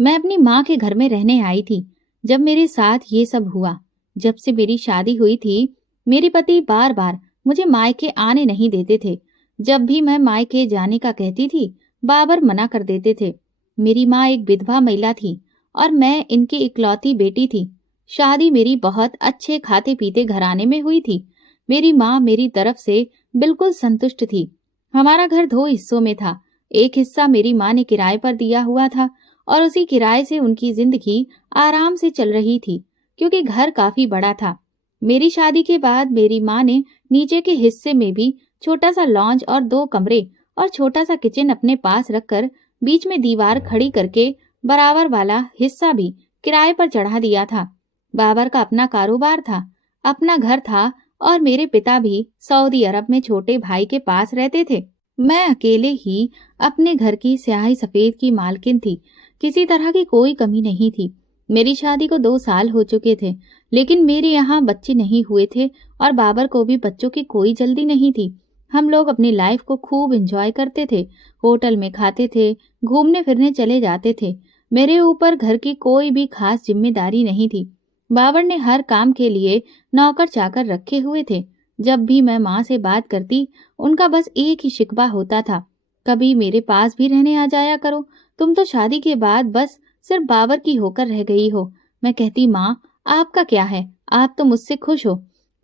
मैं अपनी माँ के घर में रहने आई थी जब मेरे साथ ये सब हुआ। जब से मेरी शादी हुई थी, मेरे पति बार बार मुझे मायके आने नहीं देते थे। जब भी मैं मायके जाने का कहती थी, बाबर मना कर देते थे। मेरी माँ एक विधवा महिला थी और मैं इनकी इकलौती बेटी थी। शादी मेरी बहुत अच्छे खाते पीते घराने में हुई थी। मेरी माँ मेरी तरफ से बिल्कुल संतुष्ट थी। हमारा घर 2 हिस्सों में था। एक हिस्सा मेरी माँ ने किराए पर दिया हुआ था और उसी किराए से उनकी जिंदगी आराम से चल रही थी, क्योंकि घर काफी बड़ा था। मेरी शादी के बाद मेरी माँ ने नीचे के हिस्से में भी छोटा सा लॉन्ज और 2 कमरे और छोटा सा किचन अपने पास रखकर बीच में दीवार खड़ी करके बराबर वाला हिस्सा भी किराए पर चढ़ा दिया था। बाबर का अपना कारोबार था, अपना घर था और मेरे पिता भी सऊदी अरब में छोटे भाई के पास रहते थे। मैं अकेले ही अपने घर की स्याही सफेद की मालकिन थी। किसी तरह की कोई कमी नहीं थी। मेरी शादी को 2 साल हो चुके थे, लेकिन मेरे यहाँ बच्चे नहीं हुए थे और बाबर को भी बच्चों की कोई जल्दी नहीं थी। हम लोग अपनी लाइफ को खूब एंजॉय करते थे, होटल में खाते थे, घूमने फिरने चले जाते थे। मेरे ऊपर घर की कोई भी खास जिम्मेदारी नहीं थी। बाबर ने हर काम के लिए नौकर चाकर रखे हुए थे। जब भी मैं माँ से बात करती, उनका बस एक ही शिकवा होता था, कभी मेरे पास भी रहने आ जाया करो। तुम तो शादी के बाद बस सिर्फ बाबर की होकर रह गई हो। मैं कहती, माँ आपका क्या है, आप तो मुझसे खुश हो।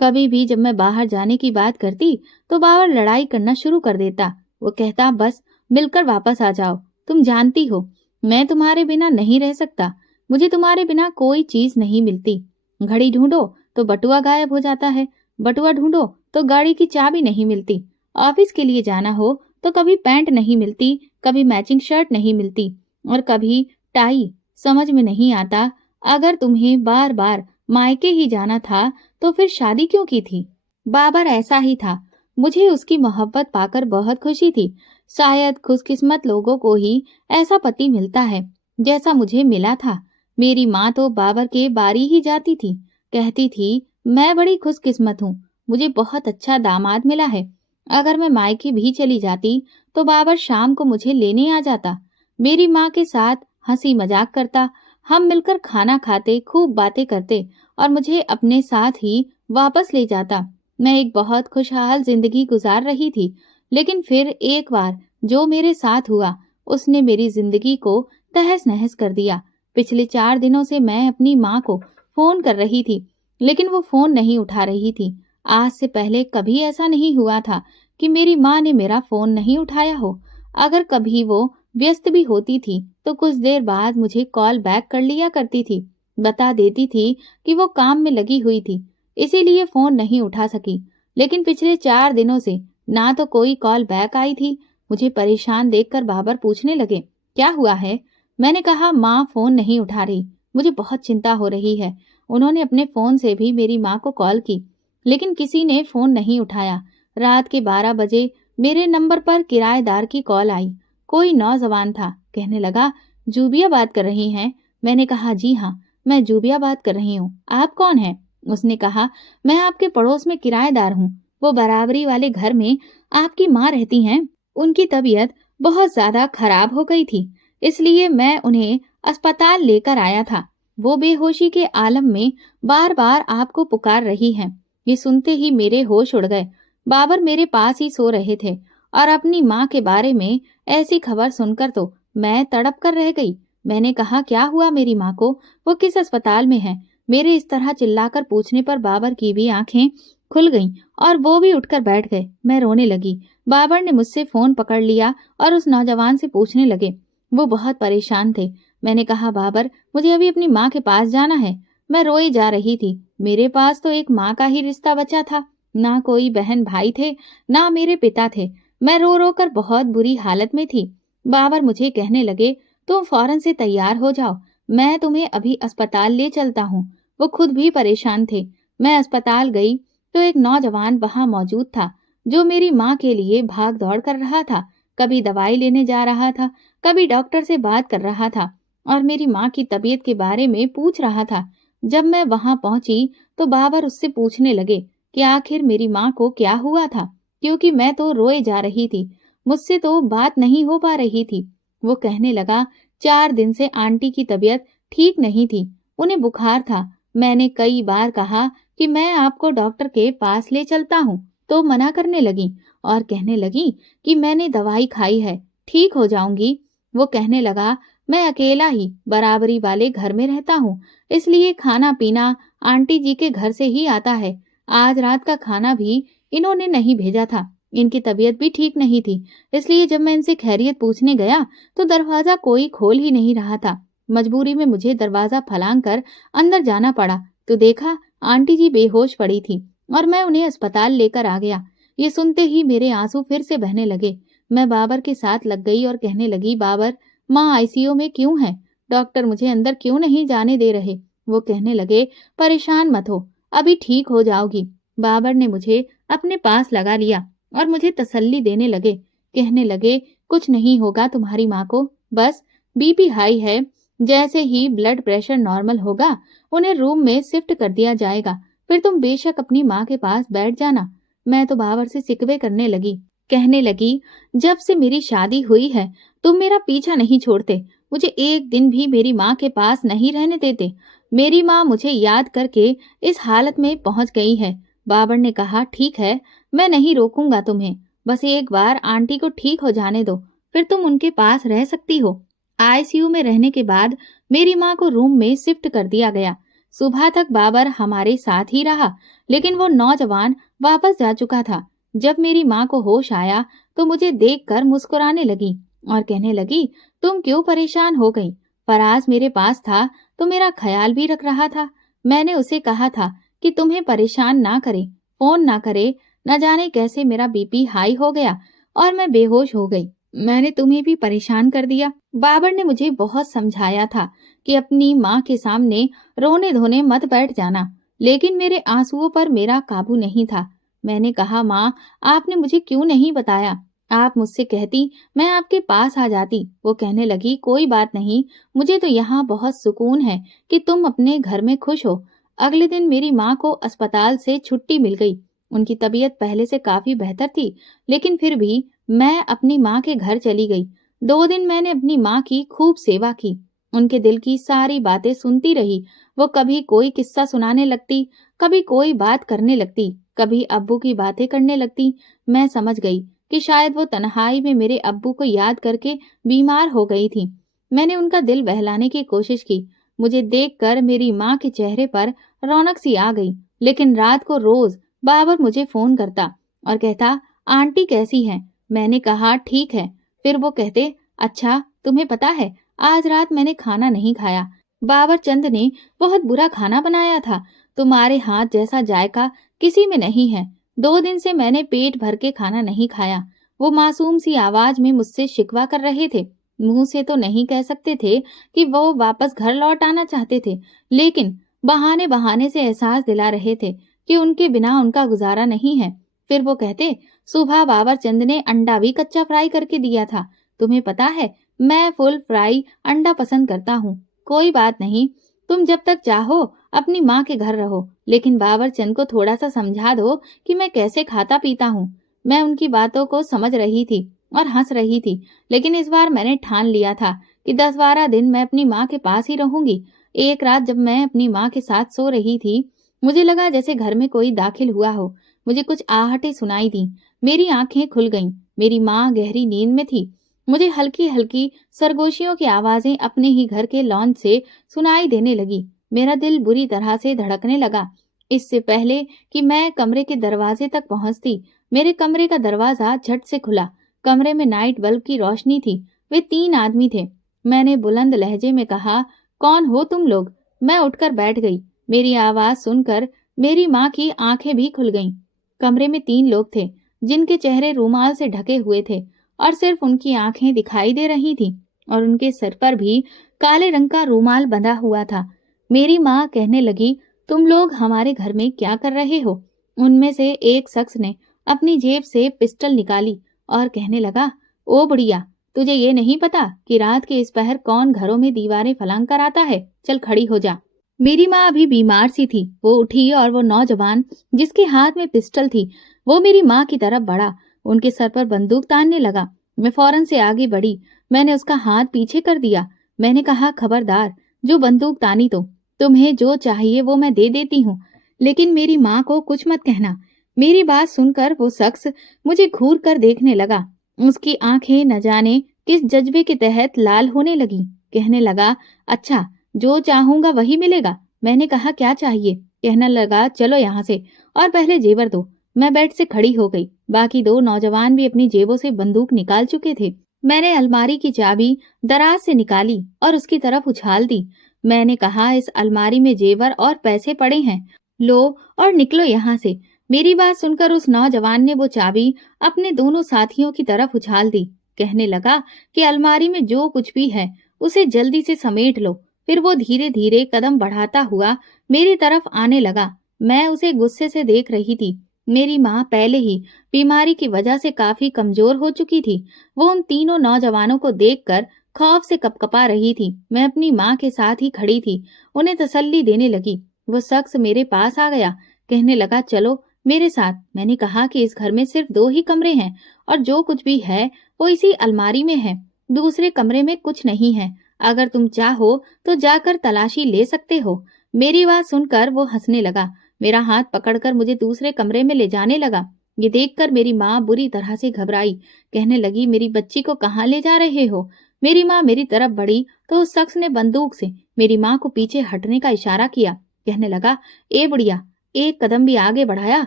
कभी भी जब मैं बाहर जाने की बात करती तो बाबर लड़ाई करना शुरू कर देता। वो कहता, बस मिलकर वापस आ जाओ। तुम जानती हो मैं तुम्हारे बिना नहीं रह सकता। मुझे तुम्हारे बिना कोई चीज नहीं मिलती। घड़ी ढूंढो तो बटुआ गायब हो जाता है, बटुआ ढूंढो तो गाड़ी की चाबी नहीं मिलती। ऑफिस के लिए जाना हो तो कभी पैंट नहीं मिलती, कभी मैचिंग शर्ट नहीं मिलती और कभी टाई। समझ में नहीं आता, अगर तुम्हें बार बार मायके ही जाना था तो फिर शादी क्यों की थी। बाबर ऐसा ही था। मुझे उसकी मोहब्बत पाकर बहुत खुशी थी। शायद खुशकिस्मत लोगों को ही ऐसा पति मिलता है जैसा मुझे मिला था। मेरी माँ तो बाबर के बारी ही जाती थी, कहती थी, मैं बड़ी खुशकिस्मत हूँ, मुझे बहुत अच्छा दामाद मिला है। अगर मैं मायके भी चली जाती तो बाबर शाम को मुझे लेने आ जाता, मेरी माँ के साथ हंसी मजाक करता, हम मिलकर खाना खाते, खूब बातें करते और मुझे अपने साथ ही वापस ले जाता। मैं एक बहुत खुशहाल जिंदगी गुजार रही थी। लेकिन फिर एक बार जो मेरे साथ हुआ, उसने मेरी जिंदगी को तहस नहस कर दिया। पिछले 4 दिनों से मैं अपनी माँ को फोन कर रही थी, लेकिन वो फोन नहीं उठा रही थी। आज से पहले कभी ऐसा नहीं हुआ था कि मेरी माँ ने मेरा फोन नहीं उठाया हो। अगर कभी वो व्यस्त भी होती थी तो कुछ देर बाद मुझे कॉल बैक कर लिया करती थी, बता देती थी कि वो काम में लगी हुई थी, इसीलिए फोन नहीं उठा सकी। लेकिन पिछले 4 दिनों से ना तो कोई कॉल बैक आई थी। मुझे परेशान देखकर बाबर पूछने लगे, क्या हुआ है। मैंने कहा, माँ फोन नहीं उठा रही, मुझे बहुत चिंता हो रही है। उन्होंने अपने फोन से भी मेरी माँ को कॉल की, लेकिन किसी ने फोन नहीं उठाया। रात के 12 बजे मेरे नंबर पर किराएदार की कॉल आई। कोई नौजवान था, कहने लगा, जूबिया बात कर रही हैं। मैंने कहा, जी हाँ, मैं जूबिया बात कर रही हूँ, आप कौन हैं। उसने कहा, मैं आपके पड़ोस में किराएदार हूँ, वो बराबरी वाले घर में आपकी माँ रहती हैं। उनकी तबीयत बहुत ज्यादा खराब हो गई थी, इसलिए मैं उन्हें अस्पताल लेकर आया था। वो बेहोशी के आलम में बार बार आपको पुकार रही हैं। ये सुनते ही मेरे होश उड़ गए। बाबर मेरे पास ही सो रहे थे और अपनी माँ के बारे में ऐसी खबर सुनकर तो मैं तड़प कर रह गई। मैंने कहा, क्या हुआ मेरी माँ को, वो किस अस्पताल में है। मेरे इस तरह चिल्लाकर पूछने पर बाबर की भी आंखें खुल गईं और वो भी उठकर बैठ गए। मैं रोने लगी। बाबर ने मुझसे फोन पकड़ लिया और उस नौजवान से पूछने लगे। वो बहुत परेशान थे। मैंने कहा, बाबर मुझे अभी अपनी माँ के पास जाना है। मैं रोई जा रही थी। मेरे पास तो एक माँ का ही रिश्ता बचा था, ना कोई बहन भाई थे, ना मेरे पिता थे। मैं रो रो कर बहुत बुरी हालत में थी। बाबर मुझे कहने लगे, तुम फौरन से तैयार हो जाओ, मैं तुम्हें अभी अस्पताल ले चलता हूँ। वो खुद भी परेशान थे। मैं अस्पताल गई तो एक नौजवान वहां मौजूद था, जो मेरी माँ के लिए भाग दौड़ कर रहा था। कभी दवाई लेने जा रहा था, कभी डॉक्टर से बात कर रहा था और मेरी माँ की तबीयत के बारे में पूछ रहा था। जब मैं वहां पहुंची तो बाबर उससे पूछने लगे कि आखिर मेरी माँ को क्या हुआ था, क्योंकि मैं तो रोए जा रही थी, मुझसे तो बात नहीं हो पा रही थी। वो कहने लगा, 4 दिन से आंटी की तबीयत ठीक नहीं थी, उन्हें बुखार था। मैंने कई बार कहा कि मैं आपको डॉक्टर के पास ले चलता हूँ, तो मना करने लगी और कहने लगी कि मैंने दवाई खाई है, ठीक हो जाऊंगी। वो कहने लगा, मैं अकेला ही बराबरी वाले घर में रहता हूँ, इसलिए खाना पीना आंटी जी के घर से ही आता है। आज रात का खाना भी इन्होंने नहीं भेजा था। इनकी तबीयत भी ठीक नहीं थी, इसलिए जब मैं इनसे खैरियत पूछने गया तो दरवाजा कोई खोल ही नहीं रहा था। मजबूरी में मुझे दरवाजा फलांग कर अंदर जाना पड़ा तो देखा आंटी जी बेहोश पड़ी थी और मैं उन्हें अस्पताल लेकर आ गया। ये सुनते ही मेरे आंसू फिर से बहने लगे। मैं बाबर के साथ लग गई और कहने लगी, बाबर, माँ आईसीयू में क्यों है? डॉक्टर मुझे अंदर क्यों नहीं जाने दे रहे? वो कहने लगे, परेशान मत हो, अभी ठीक हो जाओगी। बाबर ने मुझे अपने पास लगा लिया और मुझे तसल्ली देने लगे। कहने लगे, कुछ नहीं होगा तुम्हारी माँ को, बस बीपी हाई है। जैसे ही ब्लड प्रेशर नॉर्मल होगा उन्हें रूम में शिफ्ट कर दिया जाएगा, फिर तुम बेशक अपनी माँ के पास बैठ जाना। मैं तो बाबर से शिकवे करने लगी। कहने लगी, जब से मेरी शादी हुई है तुम मेरा पीछा नहीं छोड़ते, मुझे एक दिन भी मेरी माँ के पास नहीं रहने देते। मेरी माँ मुझे याद करके इस हालत में पहुंच गई है। बाबर ने कहा, ठीक है, मैं नहीं रोकूंगा तुम्हें, बस एक बार आंटी को ठीक हो जाने दो, फिर तुम उनके पास रह सकती हो। आईसीयू में रहने के बाद मेरी माँ को रूम में शिफ्ट कर दिया गया। सुबह तक बाबर हमारे साथ ही रहा, लेकिन वो नौजवान वापस जा चुका था। जब मेरी माँ को होश आया तो मुझे देखकर मुस्कुराने लगी और कहने लगी, तुम क्यों परेशान हो गई? फराज मेरे पास था तो मेरा ख्याल भी रख रहा था। मैंने उसे कहा था कि तुम्हें परेशान ना करे, फोन ना करे। न जाने कैसे मेरा बीपी हाई हो गया और मैं बेहोश हो गई। मैंने तुम्हें भी परेशान कर दिया। बाबर ने मुझे बहुत समझाया था कि अपनी माँ के सामने रोने धोने मत बैठ जाना, लेकिन मेरे आंसुओं पर मेरा काबू नहीं था। मैंने कहा, माँ, आपने मुझे क्यों नहीं बताया? आप मुझसे कहती, मैं आपके पास आ जाती। वो कहने लगी, कोई बात नहीं, मुझे तो यहाँ बहुत सुकून है कि तुम अपने घर में खुश हो। अगले दिन मेरी माँ को अस्पताल से छुट्टी मिल गई। उनकी तबीयत पहले से काफी बेहतर थी, लेकिन फिर भी मैं अपनी माँ के घर चली गई। 2 दिन मैंने अपनी माँ की खूब सेवा की, उनके दिल की सारी बातें सुनती रही। वो कभी कोई किस्सा सुनाने लगती, कभी कोई बात करने लगती, कभी अब्बू की बातें करने लगती। मैं समझ गई कि शायद वो तन्हाई में मेरे अब्बू को याद करके बीमार हो गई थी। मैंने उनका दिल बहलाने की कोशिश की। मुझे देखकर मेरी माँ के चेहरे पर रौनक सी आ गई। लेकिन रात को रोज बाबर मुझे फोन करता और कहता, आंटी कैसी है? मैंने कहा, ठीक है। फिर वो कहते, अच्छा, तुम्हें पता है आज रात मैंने खाना नहीं खाया। बाबर चंद ने बहुत बुरा खाना बनाया था। तुम्हारे हाथ जैसा जायका किसी में नहीं है। 2 दिन से मैंने पेट भर के खाना नहीं खाया। वो मासूम सी आवाज में मुझसे शिकवा कर रहे थे। मुंह से तो नहीं कह सकते थे कि वो वापस घर लौट आना चाहते थे, लेकिन बहाने बहाने से एहसास दिला रहे थे कि उनके बिना उनका गुजारा नहीं है। फिर वो कहते, सुबह बाबर चंद ने अंडा भी कच्चा फ्राई करके दिया था। तुम्हें पता है, मैं फुल फ्राई अंडा पसंद करता हूँ। कोई बात नहीं, तुम जब तक चाहो अपनी माँ के घर रहो, लेकिन बाबर चंद को थोड़ा सा समझा दो कि मैं कैसे खाता पीता हूँ। मैं उनकी बातों को समझ रही थी और हंस रही थी, लेकिन इस बार मैंने ठान लिया था कि 10-12 दिन मैं अपनी माँ के पास ही रहूंगी। एक रात जब मैं अपनी माँ के साथ सो रही थी, मुझे लगा जैसे घर में कोई दाखिल हुआ हो। मुझे कुछ आहटें सुनाई दी। मेरी आंखें खुल गईं। मेरी माँ गहरी नींद में थी। मुझे हल्की हल्की सरगोशियों की आवाजें अपने ही घर के लॉन से सुनाई देने लगी। मेरा दिल बुरी तरह से धड़कने लगा। इससे पहले कि मैं कमरे के दरवाजे तक पहुंचती, मेरे कमरे का दरवाजा झट से खुला। कमरे में नाइट बल्ब की रोशनी थी। वे 3 आदमी थे। मैंने बुलंद लहजे में कहा, कौन हो तुम लोग? मैं उठकर बैठ गई। मेरी आवाज सुनकर मेरी माँ की आंखें भी खुल गईं। कमरे में 3 लोग थे जिनके चेहरे रूमाल से ढके हुए थे और सिर्फ उनकी आंखें दिखाई दे रही थी और उनके सर पर भी काले रंग का रूमाल बंधा हुआ था। मेरी माँ कहने लगी, तुम लोग हमारे घर में क्या कर रहे हो? उनमें से एक शख्स ने अपनी जेब से पिस्टल निकाली और कहने लगा, ओ बुढ़िया, तुझे ये नहीं पता कि रात के इस पहर कौन घरों में दीवारें फलांग कर आता है? चल खड़ी हो जा। मेरी माँ अभी बीमार सी थी। वो उठी और वो नौजवान जिसके हाथ में पिस्टल थी, वो मेरी माँ की तरफ बढ़ा। उनके सर पर बंदूक तानने लगा। मैं फौरन से आगे बढ़ी। मैंने उसका हाथ पीछे कर दिया। मैंने कहा, खबरदार, जो बंदूक तानी तो तुम्हें जो चाहिए वो मैं दे देती हूँ, लेकिन मेरी माँ को कुछ मत कहना। मेरी बात सुनकर वो शख्स मुझे घूर कर देखने लगा। उसकी आंखें न जाने किस जज्बे के तहत लाल होने लगी। कहने लगा, अच्छा, जो चाहूंगा वही मिलेगा। मैंने कहा, क्या चाहिए? कहने लगा, चलो यहाँ से और पहले जेवर दो। मैं बेड से खड़ी हो गई। बाकी दो नौजवान भी अपनी जेबों से बंदूक निकाल चुके थे। मैंने अलमारी की चाबी दराज से निकाली और उसकी तरफ उछाल दी। मैंने कहा, इस अलमारी में जेवर और पैसे पड़े हैं, लो और निकलो यहाँ से। मेरी बात सुनकर उस नौजवान ने वो चाबी अपने दोनों साथियों की तरफ उछाल दी। कहने लगा कि अलमारी में जो कुछ भी है उसे जल्दी से समेट लो। फिर वो धीरे धीरे कदम बढ़ाता हुआ मेरी तरफ आने लगा। मैं उसे गुस्से से देख रही थी। मेरी माँ पहले ही बीमारी की वजह से काफी कमजोर हो चुकी थी। वो उन तीनों नौजवानों को देखकर खौफ से कपकपा रही थी। मैं अपनी माँ के साथ ही खड़ी थी, उन्हें तसल्ली देने लगी। वो शख्स मेरे पास आ गया। कहने लगा, चलो मेरे साथ। मैंने कहा कि इस घर में सिर्फ 2 ही कमरे हैं और जो कुछ भी है वो इसी अलमारी में है। दूसरे कमरे में कुछ नहीं है। अगर तुम चाहो तो जाकर तलाशी ले सकते हो। मेरी बात सुनकर वो हंसने लगा। मेरा हाथ पकड़कर मुझे दूसरे कमरे में ले जाने लगा। ये देखकर मेरी माँ बुरी तरह से घबराई। कहने लगी, मेरी बच्ची को कहाँ ले जा रहे हो? मेरी माँ मेरी तरफ बढ़ी तो उस शख्स ने बंदूक से मेरी माँ को पीछे हटने का इशारा किया। कहने लगा, ए बुढ़िया, एक कदम भी आगे बढ़ाया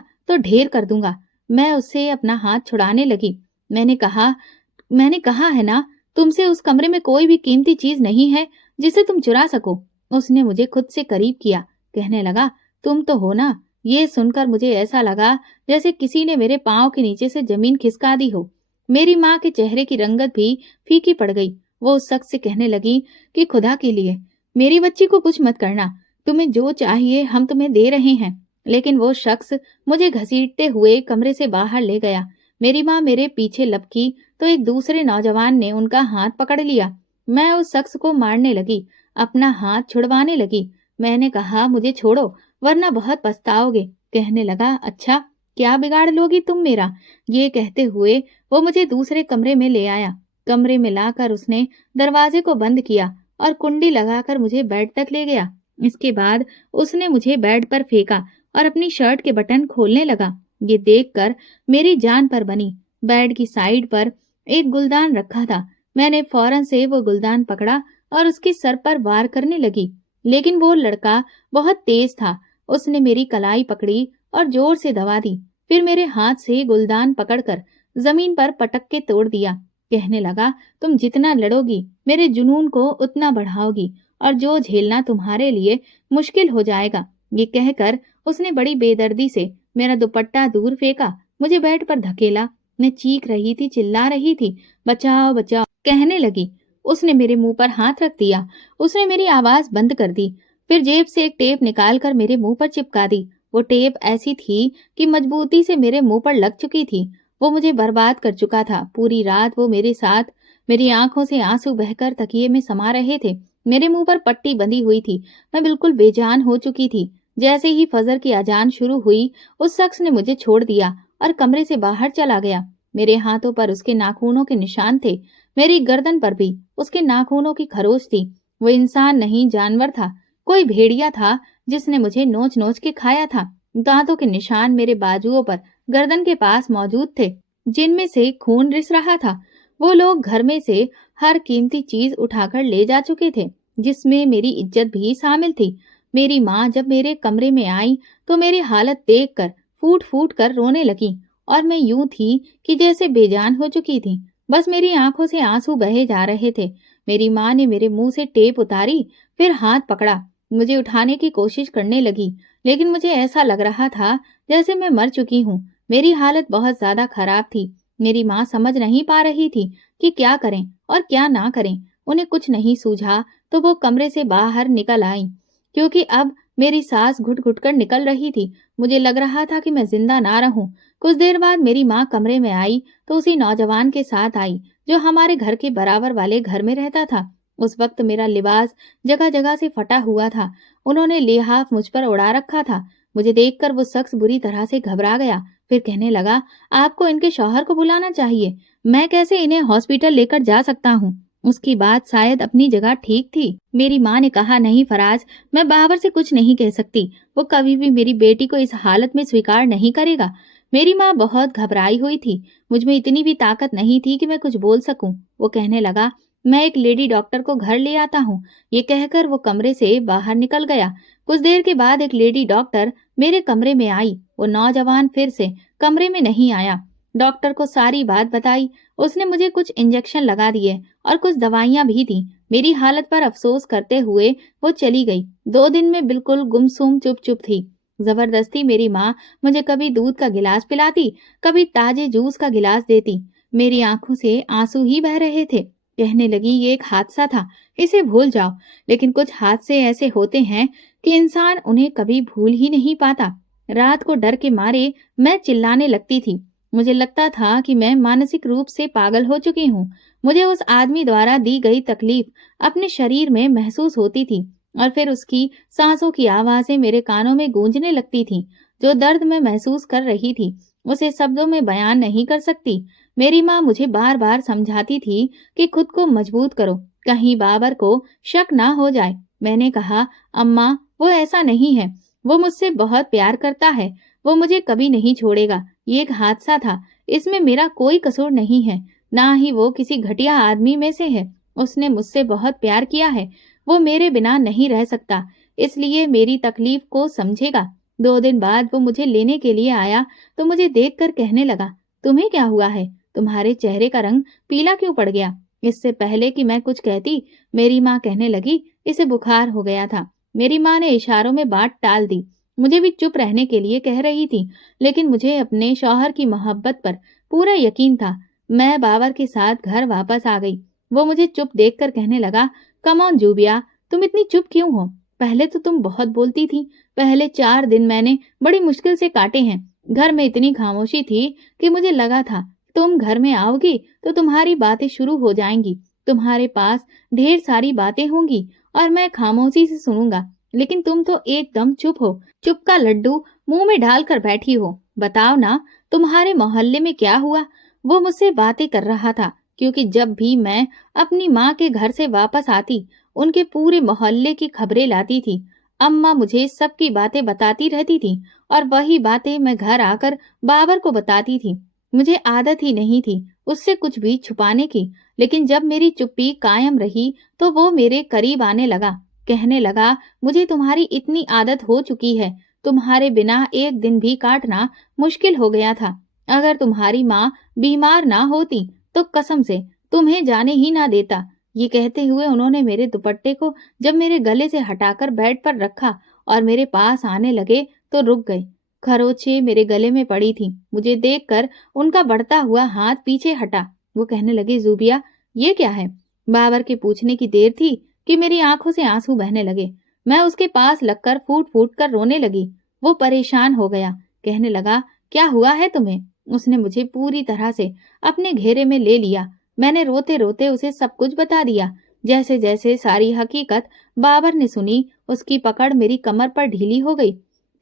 तो ढेर कर दूंगा। मैं उससे अपना हाथ छुड़ाने लगी। मैंने कहा है ना, तुमसे उस कमरे में कोई भी कीमती चीज नहीं है जिसे तुम चुरा सको। उसने मुझे खुद से करीब किया। कहने लगा, तुम तो हो ना? ये सुनकर मुझे ऐसा लगा जैसे किसी ने मेरे पांव के नीचे से जमीन खिसका दी हो। मेरी माँ के चेहरे की रंगत भी फीकी पड़ गई। वो उस शख्स से कहने लगी कि खुदा के लिए मेरी बच्ची को कुछ मत करना, तुम्हें जो चाहिए हम तुम्हें दे रहे हैं। लेकिन वो शख्स मुझे घसीटते हुए कमरे से बाहर ले गया। मेरी माँ मेरे पीछे लपकी तो एक दूसरे नौजवान ने उनका हाथ पकड़ लिया। मैं उस शख्स को मारने लगी, अपना हाथ छुड़वाने लगी। मैंने कहा, मुझे छोड़ो वरना बहुत पछताओगे। कहने लगा, अच्छा, क्या बिगाड़ लोगी तुम मेरा? ये कहते हुए वो मुझे दूसरे कमरे में ले आया। कमरे में लाकर उसने दरवाजे को बंद किया और कुंडी लगाकर मुझे बेड तक ले गया। इसके बाद उसने मुझे बेड पर फेंका और अपनी शर्ट के बटन खोलने लगा। ये देखकर मेरी जान पर बनी। बेड की साइड पर एक गुलदान रखा था। मैंने फौरन से वो गुलदान पकड़ा और उसके सर पर वार करने लगी, लेकिन वो लड़का बहुत तेज था। उसने मेरी कलाई पकड़ी और जोर से दबा दी। फिर मेरे हाथ से गुलदान पकड़कर जमीन पर पटक के तोड़ दिया। कहने लगा, तुम जितना लड़ोगी मेरे जुनून को उतना बढ़ाओगी और जो झेलना तुम्हारे लिए मुश्किल हो जाएगा। ये कहकर उसने बड़ी बेदर्दी से मेरा दुपट्टा दूर फेंका, मुझे बेड पर धकेला। मैं चीख रही थी, चिल्ला रही थी, बचाओ बचाओ कहने लगी। उसने मेरे मुंह पर हाथ रख दिया। उसने मेरी आवाज बंद कर दी। फिर जेब से एक टेप निकालकर मेरे मुंह पर चिपका दी। वो टेप ऐसी थी कि मजबूती से मेरे मुंह पर लग चुकी थी। वो मुझे बर्बाद कर चुका था। पूरी रात वो मेरे साथ, मेरी आंखों से आंसू बहकर तकिए में समा रहे थे। मेरे मुंह पर पट्टी बंधी हुई थी। मैं बिल्कुल बेजान हो चुकी थी। जैसे ही फजर की अजान शुरू हुई, उस शख्स ने मुझे छोड़ दिया और कमरे से बाहर चला गया। मेरे हाथों पर उसके नाखूनों के निशान थे। मेरी गर्दन पर भी उसके नाखूनों की खरोच थी। वो इंसान नहीं, जानवर था। कोई भेड़िया था जिसने मुझे नोच नोच के खाया था। दांतों के निशान मेरे बाजुओं पर गर्दन के पास मौजूद थे, जिनमें से खून रिस रहा था। वो लोग घर में से हर कीमती चीज उठाकर ले जा चुके थे, जिसमें मेरी इज्जत भी शामिल थी। मेरी माँ जब मेरे कमरे में आई तो मेरी हालत देखकर फूट फूट कर रोने लगी और मैं यूं थी कि जैसे बेजान हो चुकी थी। बस मेरी आंखों से आंसू बहे जा रहे थे। मेरी माँ ने मेरे मुंह से टेप उतारी, फिर हाथ पकड़ा, मुझे उठाने की कोशिश करने लगी, लेकिन मुझे ऐसा लग रहा था जैसे मैं मर चुकी हूँ। मेरी हालत बहुत ज्यादा खराब थी। मेरी माँ समझ नहीं पा रही थी कि क्या करें और क्या ना करें। उन्हें कुछ नहीं सूझा तो वो कमरे से बाहर निकल आई, क्योंकि अब मेरी सांस घुट घुट कर निकल रही थी। मुझे लग रहा था कि मैं जिंदा ना रहूं। कुछ देर बाद मेरी माँ कमरे में आई तो उसी नौजवान के साथ आई जो हमारे घर के बराबर वाले घर में रहता था। उस वक्त मेरा लिबास जगह जगह से फटा हुआ था। उन्होंने लिहाफ मुझ पर उड़ा रखा था। मुझे देखकर वो शख्स बुरी तरह से घबरा गया। फिर कहने लगा, आपको इनके शौहर को बुलाना चाहिए। मैं कैसे इन्हें हॉस्पिटल लेकर जा सकता हूँ? اس کی بات شاید اپنی جگہ ٹھیک تھی۔ میری ماں نے کہا، نہیں فراز، میں بابر سے کچھ نہیں کہہ سکتی، وہ کبھی بھی میری بیٹی کو اس حالت میں سویکار نہیں کرے گا۔ میری ماں بہت گھبرائی ہوئی تھی، مجھ میں اتنی بھی طاقت نہیں تھی کہ میں کچھ بول سکوں۔ وہ کہنے لگا، میں ایک لیڈی ڈاکٹر کو گھر لے آتا ہوں۔ یہ کہہ کر وہ کمرے سے باہر نکل گیا۔ کچھ دیر کے بعد ایک لیڈی ڈاکٹر میرے کمرے میں آئی۔ وہ نوجوان پھر سے کمرے میں نہیں آیا۔ ڈاکٹر کو ساری بات بتائی۔ اس نے مجھے کچھ انجیکشن لگا دیے اور کچھ دوائیاں بھی دیں۔ میری حالت پر افسوس کرتے ہوئے وہ چلی گئی۔ 2 دن میں بالکل گمسم چپ تھی۔ زبردستی میری ماں مجھے کبھی دودھ کا گلاس پلاتی، کبھی تازے جوس کا گلاس دیتی۔ میری آنکھوں سے آنسو ہی بہہ رہے تھے۔ کہنے لگی، یہ ایک حادثہ تھا، اسے بھول جاؤ۔ لیکن کچھ حادثے ایسے ہوتے ہیں کہ انسان انہیں کبھی بھول ہی نہیں پاتا۔ رات کو ڈر کے مارے میں چلانے لگتی تھی۔ مجھے لگتا تھا کہ میں مانسک روپ سے پاگل ہو چکی ہوں۔ مجھے اس آدمی دوارا دی گئی تکلیف اپنے شریر میں محسوس ہوتی تھی، اور پھر اس کی سانسوں کی آوازیں میرے کانوں میں گونجنے لگتی تھیں۔ جو درد میں محسوس کر رہی تھی اسے شبدوں میں بیان نہیں کر سکتی۔ میری ماں مجھے بار بار سمجھاتی تھی کہ خود کو مضبوط کرو، کہیں بابر کو شک نہ ہو جائے۔ میں نے کہا، اماں، وہ ایسا نہیں ہے، وہ مجھ سے بہت پیار کرتا ہے، وہ مجھے کبھی نہیں چھوڑے گا۔ یہ ایک حادثہ تھا، اس میں میرا کوئی قصور نہیں ہے، نہ ہی وہ کسی گھٹیا آدمی میں سے ہے۔ اس نے مجھ سے بہت پیار کیا ہے، وہ میرے بنا نہیں رہ سکتا، اس لیے میری تکلیف کو سمجھے گا۔ 2 دن بعد وہ مجھے لینے کے لیے آیا تو مجھے دیکھ کر کہنے لگا، تمہیں کیا ہوا ہے؟ تمہارے چہرے کا رنگ پیلا کیوں پڑ گیا؟ اس سے پہلے کہ میں کچھ کہتی، میری ماں کہنے لگی، اسے بخار ہو گیا تھا۔ میری ماں نے اشاروں میں بات ٹال دی۔ مجھے بھی چپ رہنے کے لیے کہہ رہی تھی، لیکن مجھے اپنے شوہر کی محبت پر پورا یقین تھا۔ میں بابر کے ساتھ گھر واپس آ گئی۔ وہ مجھے چپ دیکھ کر کہنے لگا، کم آن جوبیا، تم اتنی چپ کیوں ہو؟ پہلے تو تم بہت بولتی تھی۔ پہلے 4 دن میں نے بڑی مشکل سے کاٹے ہیں۔ گھر میں اتنی خاموشی تھی کہ مجھے لگا تھا تم گھر میں آؤ گی تو تمہاری باتیں شروع ہو جائیں گی، تمہارے پاس ڈھیر ساری باتیں ہوں گی اور میں خاموشی سے سنوں گا، لیکن تم تو ایک دم چپ ہو، چپ کا لڈو منہ میں ڈال کر بیٹھی ہو۔ بتاؤ نا، تمہارے محلے میں کیا ہوا؟ وہ مجھ سے باتیں کر رہا تھا، کیونکہ جب بھی میں اپنی ماں کے گھر سے واپس آتی ان کے پورے محلے کی خبریں لاتی تھی۔ اماں مجھے سب کی باتیں بتاتی رہتی تھی اور وہی باتیں میں گھر آ کر بابر کو بتاتی تھی۔ مجھے عادت ہی نہیں تھی اس سے کچھ بھی چھپانے کی، لیکن جب میری چپی قائم رہی تو وہ میرے قریب آنے لگا۔ کہنے لگا، مجھے تمہاری اتنی عادت ہو چکی ہے، تمہارے بنا ایک دن بھی کاٹنا مشکل ہو گیا تھا۔ اگر تمہاری ماں بیمار نہ ہوتی تو قسم سے تمہیں جانے ہی نہ دیتا۔ یہ کہتے ہوئے انہوں نے میرے دوپٹے کو جب میرے گلے سے ہٹا کر بیڈ پر رکھا اور میرے پاس آنے لگے تو رک گئے۔ خروچیں میرے گلے میں پڑی تھی۔ مجھے دیکھ کر ان کا بڑھتا ہوا ہاتھ پیچھے ہٹا۔ وہ کہنے لگے، زوبیا، یہ کیا ہے؟ بابر کے پوچھنے کی دیر تھی کہ میری آنکھوں سے آنسو بہنے لگے۔ میں اس کے پاس لگ کر پھوٹ پھوٹ کر رونے لگی۔ وہ پریشان ہو گیا، کہنے لگا، کیا ہوا ہے تمہیں؟ اس نے مجھے پوری طرح سے اپنے گھیرے میں لے لیا۔ میں نے روتے روتے اسے سب کچھ بتا دیا۔ جیسے جیسے ساری حقیقت بابر نے سنی، اس کی پکڑ میری کمر پر ڈھیلی ہو گئی۔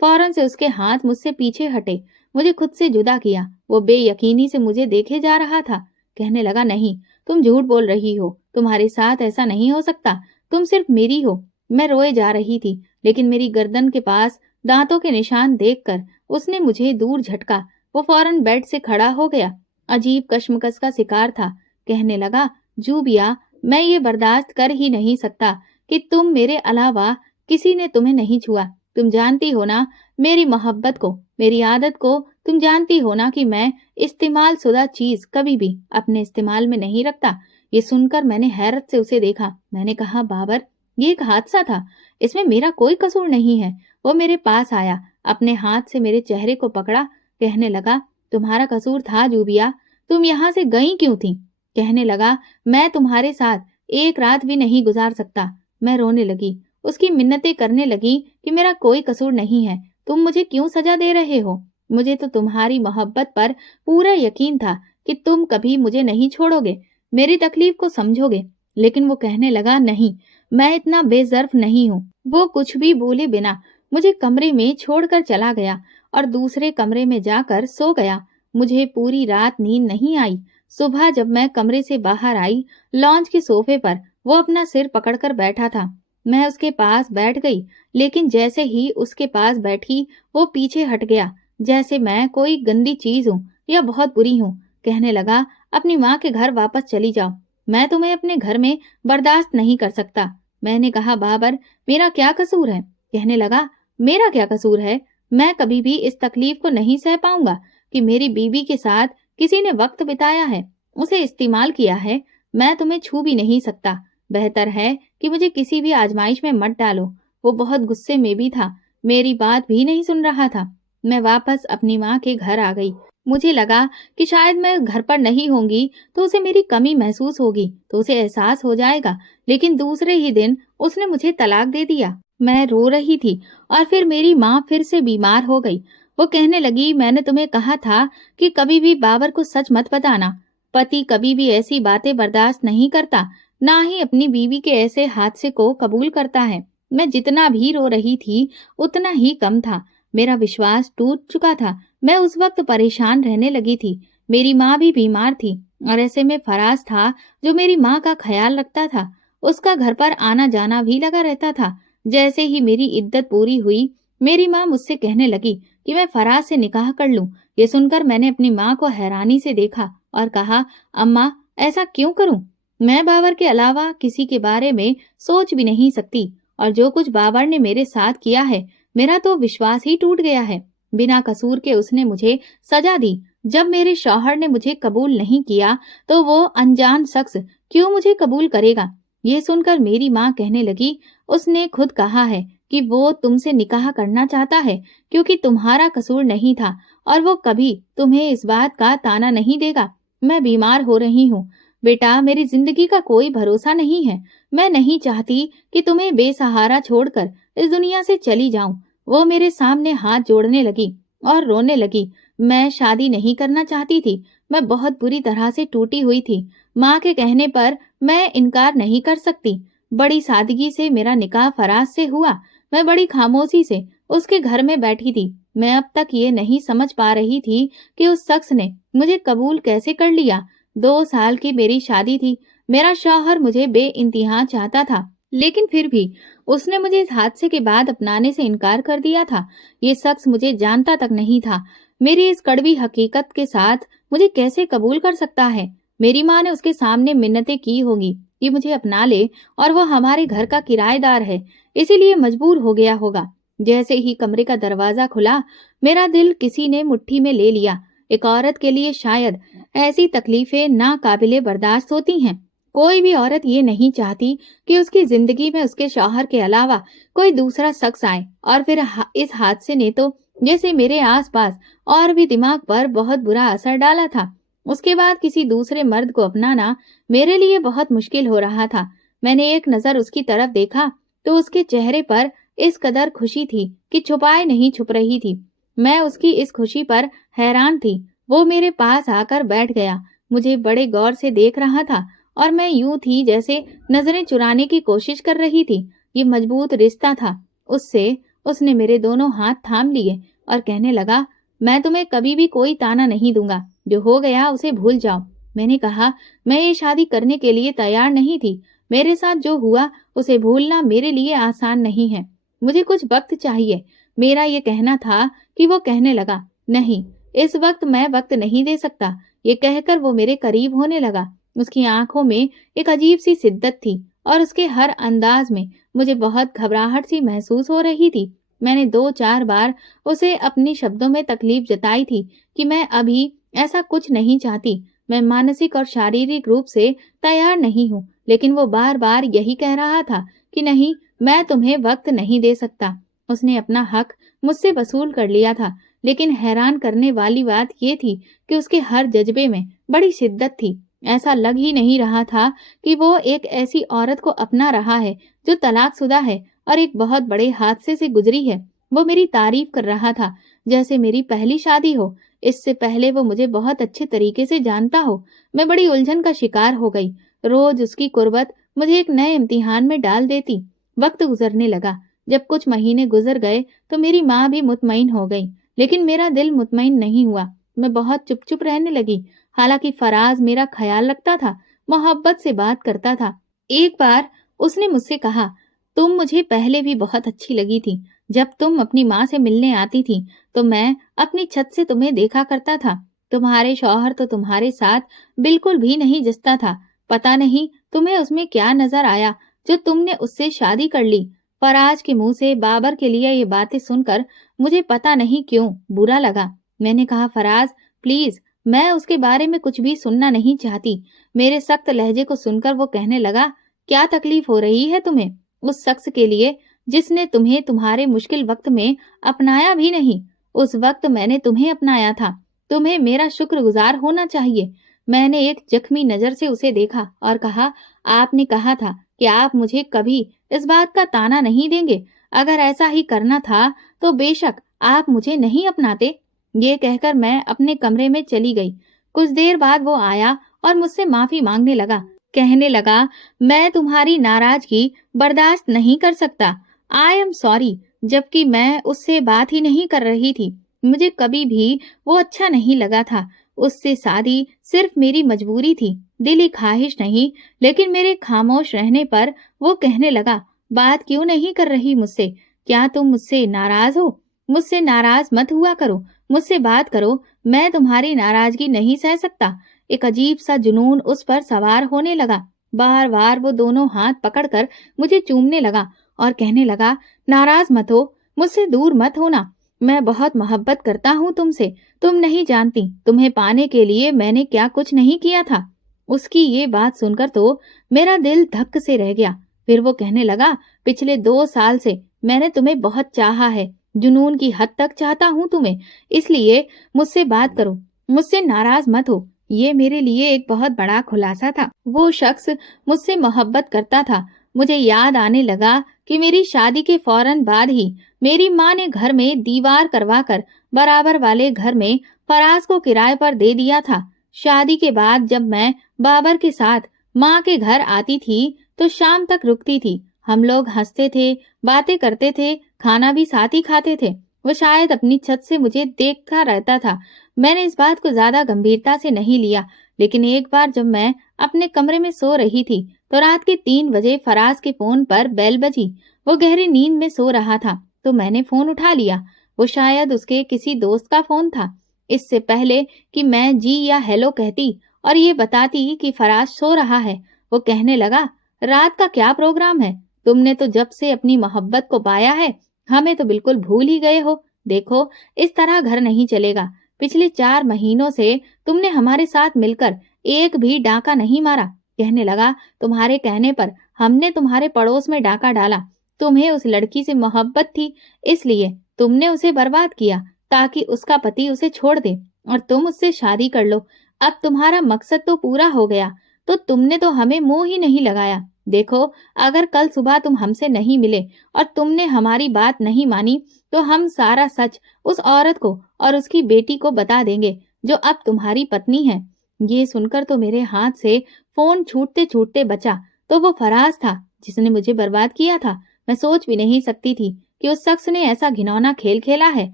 فوراً سے اس کے ہاتھ مجھ سے پیچھے ہٹے، مجھے خود سے جدا کیا۔ وہ بے یقینی سے مجھے دیکھے جا رہا تھا۔ کہنے لگا، نہیں، تم جھوٹ بول رہی ہو، تمہارے ساتھ ایسا نہیں ہو سکتا، تم صرف میری ہو۔ میں روئے جا رہی تھی، لیکن میری گردن کے پاس دانتوں کے نشان دیکھ کر اس نے مجھے دور جھٹکا۔ وہ فوراً بیڈ سے کھڑا ہو گیا، عجیب کشمکش کا شکار تھا۔ کہنے لگا، جوبیا، میں یہ برداشت کر ہی نہیں سکتا کہ تم میرے علاوہ کسی نے تمہیں نہیں چھوا۔ تم جانتی ہو نا میری محبت کو، میری عادت کو، تم جانتی ہو نا کہ میں استعمال شدہ چیز کبھی بھی اپنے استعمال میں نہیں رکھتا۔ یہ سن کر میں نے حیرت سے اسے دیکھا۔ میں نے کہا، بابر، یہ ایک حادثہ تھا، اس میں میرا کوئی قصور نہیں ہے۔ وہ میرے پاس آیا، اپنے ہاتھ سے میرے چہرے کو پکڑا، کہنے لگا، تمہارا قصور تھا جوبیا، تم یہاں سے گئی کیوں تھی؟ کہنے لگا، میں تمہارے ساتھ ایک رات بھی نہیں گزار سکتا۔ میں رونے لگی، اس کی منتیں کرنے لگی کہ میرا کوئی قصور نہیں ہے، تم مجھے کیوں سزا دے رہے ہو؟ مجھے تو تمہاری محبت پر پورا یقین تھا کہ تم کبھی مجھے نہیں چھوڑو گے، میری تکلیف کو سمجھو گے۔ لیکن وہ کہنے لگا، نہیں، میں اتنا بے ظرف نہیں ہوں۔ وہ کچھ بھی بولے بنا مجھے کمرے میں چھوڑ کر چلا گیا اور دوسرے کمرے میں جا کر سو گیا۔ مجھے پوری رات نیند نہیں آئی۔ सुबह जब मैं कमरे से बाहर आई, लॉन्च के सोफे पर वो अपना सिर पकड़कर बैठा था। मैं उसके पास बैठ गई, लेकिन जैसे ही उसके पास बैठी वो पीछे हट गया, जैसे मैं कोई गंदी चीज हूँ या बहुत बुरी हूँ। कहने लगा, अपनी माँ के घर वापस चली जाओ, मैं तुम्हें अपने घर में बर्दाश्त नहीं कर सकता। मैंने कहा, बाबर मेरा क्या कसूर है? कहने लगा, मेरा क्या कसूर है? मैं कभी भी इस तकलीफ को नहीं सह पाऊंगा कि मेरी बीवी के साथ किसी ने वक्त बिताया है, उसे इस्तेमाल किया है। मैं तुम्हें छू भी नहीं सकता। बेहतर है कि मुझे किसी भी आजमाइश में मत डालो। वो बहुत गुस्से में भी था, मेरी बात भी नहीं सुन रहा था। मैं वापस अपनी माँ के घर आ गई। मुझे लगा कि शायद मैं घर पर नहीं होंगी तो उसे मेरी कमी महसूस होगी, तो उसे एहसास हो जाएगा। लेकिन दूसरे ही दिन उसने मुझे तलाक दे दिया। मैं रो रही थी और फिर मेरी माँ फिर से बीमार हो गई। वो कहने लगी, मैंने तुम्हें कहा था कि कभी भी बाबर को सच मत बताना। पति कभी भी ऐसी बातें बर्दाश्त नहीं करता, ना ही अपनी बीवी के ऐसे हादसे को कबूल करता है। मैं जितना भी रो रही थी उतना ही कम था। मेरा विश्वास टूट चुका था। मैं उस वक्त परेशान रहने लगी थी। मेरी माँ भी बीमार थी और ऐसे में फराज था जो मेरी माँ का ख्याल रखता था। उसका घर पर आना जाना भी लगा रहता था। जैसे ही मेरी इद्दत पूरी हुई, मेरी माँ मुझसे कहने लगी कि मैं फराज से निकाह कर लूं। ये सुनकर मैंने अपनी माँ को हैरानी से देखा और कहा, अम्मा ऐसा क्यों करूं? मैं बाबर के अलावा किसी के बारे में सोच भी नहीं सकती, और जो कुछ बाबर ने मेरे साथ किया है, मेरा तो विश्वास ही टूट गया है। बिना कसूर के उसने मुझे सजा दी। जब मेरे शौहर ने मुझे कबूल नहीं किया तो वो अनजान शख्स क्यों मुझे कबूल करेगा? ये सुनकर मेरी माँ कहने लगी, उसने खुद कहा है कि वो तुमसे निकाह करना चाहता है क्योंकि तुम्हारा कसूर नहीं था, और वो कभी तुम्हें इस बात का ताना नहीं देगा। मैं बीमार हो रही हूँ बेटा, मेरी जिंदगी का कोई भरोसा नहीं है। मैं नहीं चाहती कि तुम्हें बेसहारा छोड़कर इस दुनिया से चली जाऊं। वो मेरे सामने हाथ जोड़ने लगी और रोने लगी। मैं शादी नहीं करना चाहती थी। मैं बहुत बुरी तरह से टूटी हुई थी। माँ के कहने पर मैं इनकार नहीं कर सकती। बड़ी सादगी से मेरा निकाह फराज से हुआ। मैं बड़ी खामोशी से उसके घर में बैठी थी। मैं अब तक ये नहीं समझ पा रही थी कि उस शख्स ने मुझे कबूल कैसे कर लिया। 2 साल की मेरी शादी थी। मेरा शौहर मुझे बेइंतहा चाहता था, लेकिन फिर भी उसने मुझे इस हादसे के बाद अपनाने से इनकार कर दिया था। ये शख्स मुझे जानता तक नहीं था। मेरी इस कड़वी हकीकत के साथ मुझे कैसे कबूल कर सकता है? मेरी माँ ने उसके सामने मिन्नतें की होगी कि मुझे अपना ले, और वो हमारे घर का किराएदार है, इसीलिए मजबूर हो गया होगा। जैसे ही कमरे का दरवाजा खुला, मेरा दिल किसी ने मुट्ठी में ले लिया। एक औरत के लिए शायद ऐसी तकलीफें नाकाबिले बर्दाश्त होती हैं। कोई भी औरत ये नहीं चाहती कि उसकी जिंदगी में उसके शौहर के अलावा कोई दूसरा शख्स आए, और फिर इस हादसे ने तो जैसे मेरे आसपास और भी दिमाग पर बहुत बुरा असर डाला था। उसके बाद किसी दूसरे मर्द को अपनाना मेरे लिए बहुत मुश्किल हो रहा था। मैंने एक नजर उसकी तरफ देखा तो उसके चेहरे पर इस कदर खुशी थी कि छुपाए नहीं छुप रही थी। मैं उसकी इस खुशी पर हैरान थी। वो मेरे पास आकर बैठ गया, मुझे बड़े गौर से देख रहा था, और मैं यूं थी जैसे नजरें चुराने की कोशिश कर रही थी। ये मजबूत रिश्ता था उससे। उसने मेरे दोनों हाथ थाम लिए और कहने लगा, मैं तुम्हें कभी भी कोई ताना नहीं दूंगा। जो हो गया उसे भूल जाओ। मैंने कहा, मैं ये शादी करने के लिए तैयार नहीं थी। मेरे साथ जो हुआ उसे भूलना मेरे लिए आसान नहीं है। मुझे कुछ वक्त चाहिए। मेरा ये कहना था कि वो कहने लगा, नहीं, इस वक्त मैं वक्त नहीं दे सकता। ये कहकर वो मेरे करीब होने लगा। उसकी आंखों में एक अजीब सी शिद्दत थी और उसके हर अंदाज में मुझे बहुत घबराहट सी महसूस हो रही थी। मैंने 2-4 बार उसे अपने शब्दों में तकलीफ जताई थी कि मैं अभी ऐसा कुछ नहीं चाहती, मैं मानसिक और शारीरिक रूप से तैयार नहीं हूँ। लेकिन वो बार बार यही कह रहा था कि नहीं, मैं तुम्हें वक्त नहीं दे सकता। उसने अपना हक मुझसे वसूल कर लिया था, लेकिन हैरान करने वाली बात ये थी कि उसके हर जज्बे में बड़ी शिद्दत थी। ऐसा लग ही नहीं रहा था कि वो एक ऐसी औरत को अपना रहा है जो तलाकशुदा है और एक बहुत बड़े हादसे से गुजरी है। वो मेरी तारीफ कर रहा था जैसे मेरी पहली शादी हो। इससे पहले वो मुझे बहुत अच्छे तरीके से जानता हो। मैं बड़ी उलझन का शिकार हो गई। रोज उसकी कुर्बत मुझे एक नए इम्तिहान में डाल देती। वक्त गुजरने लगा। जब कुछ महीने गुजर गए तो मेरी माँ भी मुतमईन हो गई, लेकिन मेरा दिल मुतमईन नहीं हुआ। मैं बहुत चुप चुप रहने लगी। हालांकि फराज मेरा ख्याल रखता था, मोहब्बत से बात करता था। एक बार उसने मुझसे कहा, तुम मुझे पहले भी बहुत अच्छी लगी थी। जब तुम अपनी माँ से मिलने आती थी तो मैं अपनी छत से तुम्हें देखा करता था। तुम्हारे शौहर तो तुम्हारे साथ बिल्कुल भी नहीं जचता था। पता नहीं तुम्हें उसमें क्या नजर आया जो तुमने उससे शादी कर ली। फराज के मुंह से बाबर के लिए ये बातें सुनकर मुझे पता नहीं क्यों बुरा लगा। मैंने कहा, फराज प्लीज, मैं उसके बारे में कुछ भी सुनना नहीं चाहती। मेरे सख्त लहजे को सुनकर वो कहने लगा, क्या तकलीफ हो रही है तुम्हें उस शख्स के लिए जिसने तुम्हें तुम्हारे मुश्किल वक्त में अपनाया भी नहीं। उस वक्त मैंने तुम्हें अपनाया था। तुम्हें मेरा शुक्रगुजार होना चाहिए। मैंने एक जख्मी नजर से उसे देखा और कहा, आपने कहा था कि आप मुझे कभी इस बात का ताना नहीं देंगे। अगर ऐसा ही करना था तो बेशक आप मुझे नहीं अपनाते। ये कहकर मैं अपने कमरे में चली गई। कुछ देर बाद वो आया और मुझसे माफी मांगने लगा। कहने लगा, मैं तुम्हारी नाराजगी बर्दाश्त नहीं कर सकता। I am sorry. जबकि मैं उससे बात ही नहीं कर रही थी। मुझे कभी भी वो अच्छा नहीं लगा था। उससे शादी सिर्फ मेरी मजबूरी थी, दिली ख्वाहिश नहीं। लेकिन मेरे खामोश रहने पर वो कहने लगा, बात क्यों नहीं कर रही मुझसे? क्या तुम मुझसे नाराज हो? मुझसे नाराज मत हुआ करो, मुझसे बात करो। मैं तुम्हारी नाराजगी नहीं सह सकता। एक अजीब सा जुनून उस पर सवार होने लगा। बार बार वो दोनों हाथ पकड़कर मुझे चूमने लगा और कहने लगा, नाराज मत हो, मुझसे दूर मत होना। मैं बहुत मोहब्बत करता हूँ तुमसे। तुम नहीं जानती तुम्हें पाने के लिए मैंने क्या कुछ नहीं किया था। उसकी ये बात सुनकर तो मेरा दिल धक से रह गया। फिर वो कहने लगा, पिछले 2 साल से मैंने तुम्हें बहुत चाहा है, जुनून की हद तक चाहता हूँ तुम्हें। इसलिए मुझसे बात करो, मुझसे नाराज मत हो। ये मेरे लिए एक बहुत बड़ा खुलासा था। वो शख्स मुझसे मोहब्बत करता था। मुझे याद आने लगा कि मेरी शादी के फौरन बाद ही मेरी माँ ने घर में दीवार करवाकर बराबर वाले घर में फराज को किराए पर दे दिया था। शादी के बाद जब मैं बाबर के साथ माँ के घर आती थी तो शाम तक रुकती थी। हम लोग हंसते थे, बातें करते थे, खाना भी साथ ही खाते थे। वो शायद अपनी छत से मुझे देखता रहता था। मैंने इस बात को ज्यादा गंभीरता से नहीं लिया। लेकिन एक बार जब मैं अपने कमरे में सो रही थी तो रात के 3 बजे फराज के फोन पर बेल बजी। वो गहरी नींद में सो रहा था तो मैंने फोन उठा लिया। वो शायद उसके किसी दोस्त का फोन था। इससे पहले कि मैं जी या हेलो कहती और ये बताती कि फराज सो रहा है, वो कहने लगा, रात का क्या प्रोग्राम है? तुमने तो जब से अपनी मोहब्बत को पाया है हमें तो बिल्कुल भूल ही गए हो। देखो, इस तरह घर नहीं चलेगा। पिछले 4 महीनों से तुमने हमारे साथ मिलकर एक भी डाका नहीं मारा। कहने लगा, तुम्हारे कहने पर हमने तुम्हारे पड़ोस में डाका डाला। तुम्हें उस लड़की से मोहब्बत थी, इसलिए तुमने उसे बर्बाद किया ताकि उसका पति उसे छोड़ दे और तुम उससे शादी कर लो। अब तुम्हारा मकसद तो पूरा हो गया, तो तुमने तो हमें मुंह ही नहीं लगाया। देखो, अगर कल सुबह तुम हमसे नहीं मिले और तुमने हमारी बात नहीं मानी तो हम सारा सच उस औरत को और उसकी बेटी को बता देंगे जो अब तुम्हारी पत्नी है। ये सुनकर तो मेरे हाथ से फोन छूटते छूटते बचा तो वो फराज था जिसने मुझे बर्बाद किया था। मैं सोच भी नहीं सकती थी कि उस शख्स ने ऐसा घिनौना खेल खेला है,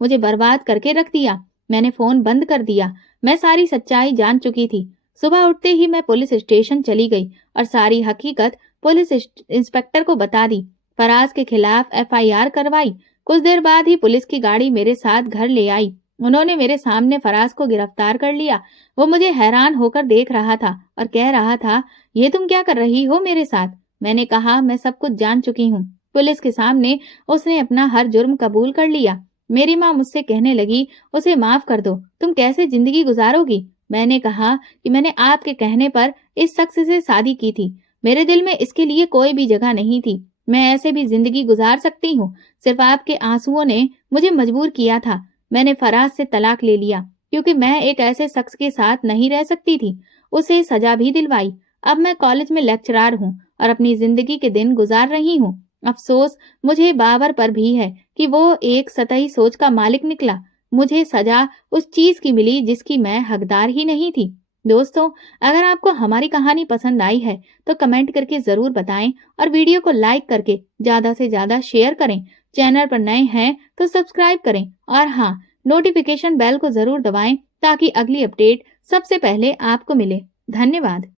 मुझे बर्बाद करके रख दिया। मैंने फोन बंद कर दिया। मैं सारी सच्चाई जान चुकी थी। सुबह उठते ही मैं पुलिस स्टेशन चली गई और सारी हकीकत पुलिस इंस्पेक्टर को बता दी। फराज के खिलाफ FIR करवाई। कुछ देर बाद ही पुलिस की गाड़ी मेरे साथ घर ले आई। उन्होंने मेरे सामने फराज को गिरफ्तार कर लिया। वो मुझे हैरान होकर देख रहा था और कह रहा था, ये तुम क्या कर रही हो मेरे साथ? मैंने कहा, मैं सब कुछ जान चुकी हूँ। पुलिस के सामने उसने अपना हर जुर्म कबूल कर लिया। मेरी माँ मुझसे कहने लगी, उसे माफ कर दो, तुम कैसे जिंदगी गुजारोगी? मैंने कहा कि मैंने आपके कहने पर इस शख्स से शादी की थी। मेरे दिल में इसके लिए कोई भी जगह नहीं थी। मैं ऐसे भी जिंदगी गुजार सकती हूँ। सिर्फ आपके आंसुओं ने मुझे मजबूर किया था। मैंने फराज से तलाक ले लिया क्योंकि मैं एक ऐसे शख्स के साथ नहीं रह सकती थी। उसे सजा भी दिलवाई। अब मैं कॉलेज में लेक्चरार हूँ और अपनी जिंदगी के दिन गुजार रही हूँ। अफसोस मुझे बाबर पर भी है कि वो एक सतही सोच का मालिक निकला। मुझे सजा उस चीज की मिली जिसकी मैं हकदार ही नहीं थी। दोस्तों, अगर आपको हमारी कहानी पसंद आई है तो कमेंट करके जरूर बताएं और वीडियो को लाइक करके ज्यादा से ज्यादा शेयर करें। चैनल पर नए हैं तो सब्सक्राइब करें और हाँ, नोटिफिकेशन बेल को जरूर दबाएं ताकि अगली अपडेट सबसे पहले आपको मिले। धन्यवाद।